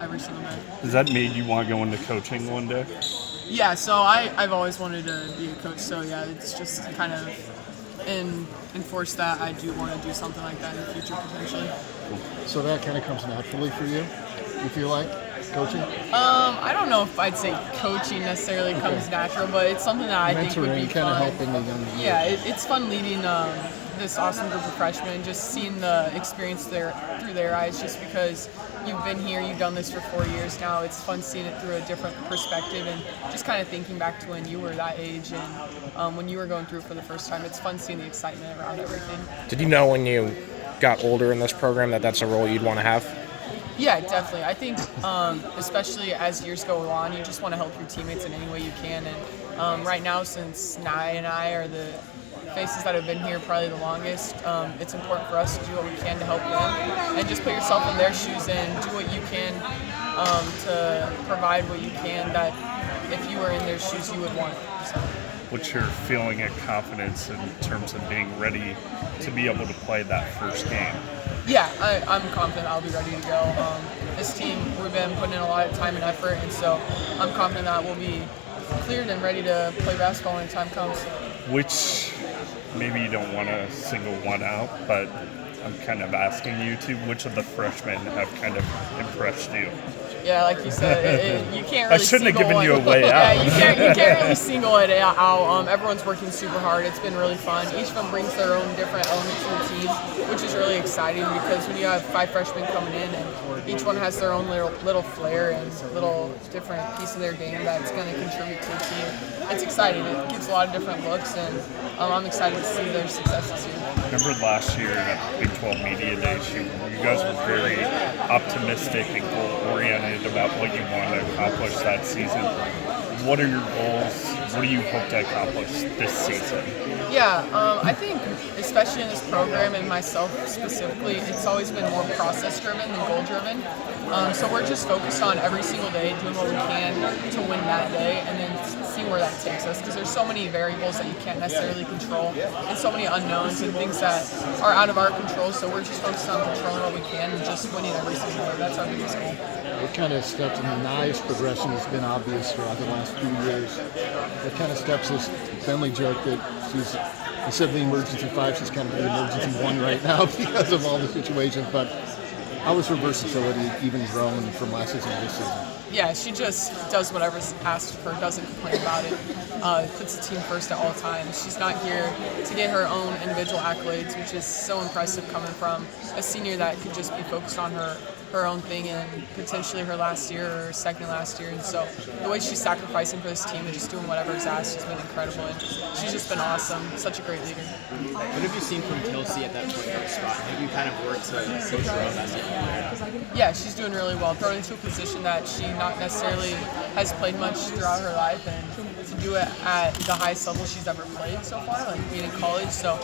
every single day. Does that made you want to go into coaching one day? Yeah, so I've always wanted to be a coach, so yeah, it's just kind of enforced that I do want to do something like that in the future potentially. So that kind of comes naturally for you, you feel like, coaching? I don't know if I'd say coaching necessarily comes natural, but it's something that I think would be Mentoring, kind of fun. helping the young years. Yeah, it's fun leading this awesome group of freshmen, just seeing the experience through their eyes, just because you've been here, you've done this for 4 years now. It's fun seeing it through a different perspective and just kind of thinking back to when you were that age and when you were going through it for the first time. It's fun seeing the excitement around everything. Did you know when you got older in this program that that's a role you'd want to have? Yeah, definitely. I think, especially as years go on, you just want to help your teammates in any way you can. And right now, since Nye and I are the faces that have been here probably the longest, it's important for us to do what we can to help them and just put yourself in their shoes and do what you can to provide what you can that if you were in their shoes, you would want. So. What's your feeling of confidence in terms of being ready to be able to play that first game? Yeah, I'm confident I'll be ready to go. This team, we've been putting in a lot of time and effort, and so I'm confident that we'll be cleared and ready to play basketball when the time comes. Which, maybe you don't want to single one out, but I'm kind of asking you to, which of the freshmen have kind of impressed you? Yeah, like you said, you can't really. I shouldn't have given you a way Yeah, out. you can't really single it out. Everyone's working super hard. It's been really fun. Each of them brings their own different elements to the team, which is really exciting because when you have 5 freshmen coming in and each one has their own little flair and little different piece of their game that's going to contribute to the team, it's exciting. It gives a lot of different looks, and I'm excited to see their success this year. Remember last year at Big 12 Media Days, you guys were very optimistic and goal-oriented about what you want to accomplish that season. What are your goals? What do you hope to accomplish this season? Yeah, I think especially in this program and myself specifically, it's always been more process-driven than goal-driven. So we're just focused on every single day doing what we can to win that day and then see where that takes us because there's so many variables that you can't necessarily control and so many unknowns and things that are out of our control. So we're just focused on controlling what we can and just winning every single day. That's our biggest goal. What kind of steps, and Nye's progression has been obvious throughout the last few years. What kind of steps has Bentley joked that she's, instead of the emergency 5, she's kind of the emergency 1 right now because of all the situations, but how has her versatility even grown from last season to this season? Yeah, she just does whatever's asked of her, doesn't complain about it, puts the team first at all times. She's not here to get her own individual accolades, which is so impressive coming from a senior that could just be focused on her own thing in potentially her last year or second last year. And so the way she's sacrificing for this team and just doing whatever's asked has been incredible. And she's just been awesome, such a great leader. What have you seen from Kelsey at that point guard spot? Have you kind of worked to coach her up as a Yeah, she's doing really well. Thrown into a position that she not necessarily has played much throughout her life, and to do it at the highest level she's ever played so far, like being in college. So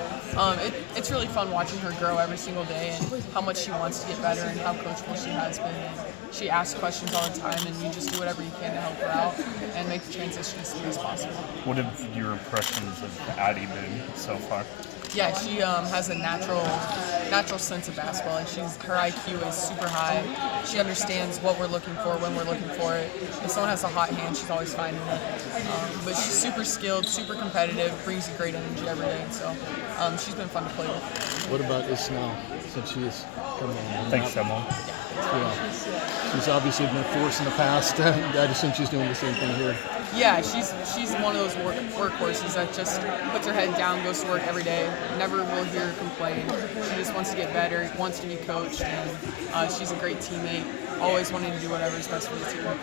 it's really fun watching her grow every single day and how much she wants to get better and how coachable she has been. And she asks questions all the time, and you just do whatever you can to help her out and make the transition as smooth as possible. What have your impressions of Addie been so far? Yeah, she has a natural sense of basketball, and her IQ is super high. She understands what we're looking for when we're looking for it. If someone has a hot hand, she's always finding it. But she's super skilled, super competitive, brings a great energy every day, and so she's been fun to play with. What about Ismail, since she's come on? Thanks, Emma. Yeah. She's obviously been a force in the past. I just think she's doing the same thing here. Yeah, she's one of those workhorses that just puts her head down, goes to work every day, never will hear her complain. She just wants to get better, wants to be coached, and she's a great teammate, always wanting to do whatever is best for the team.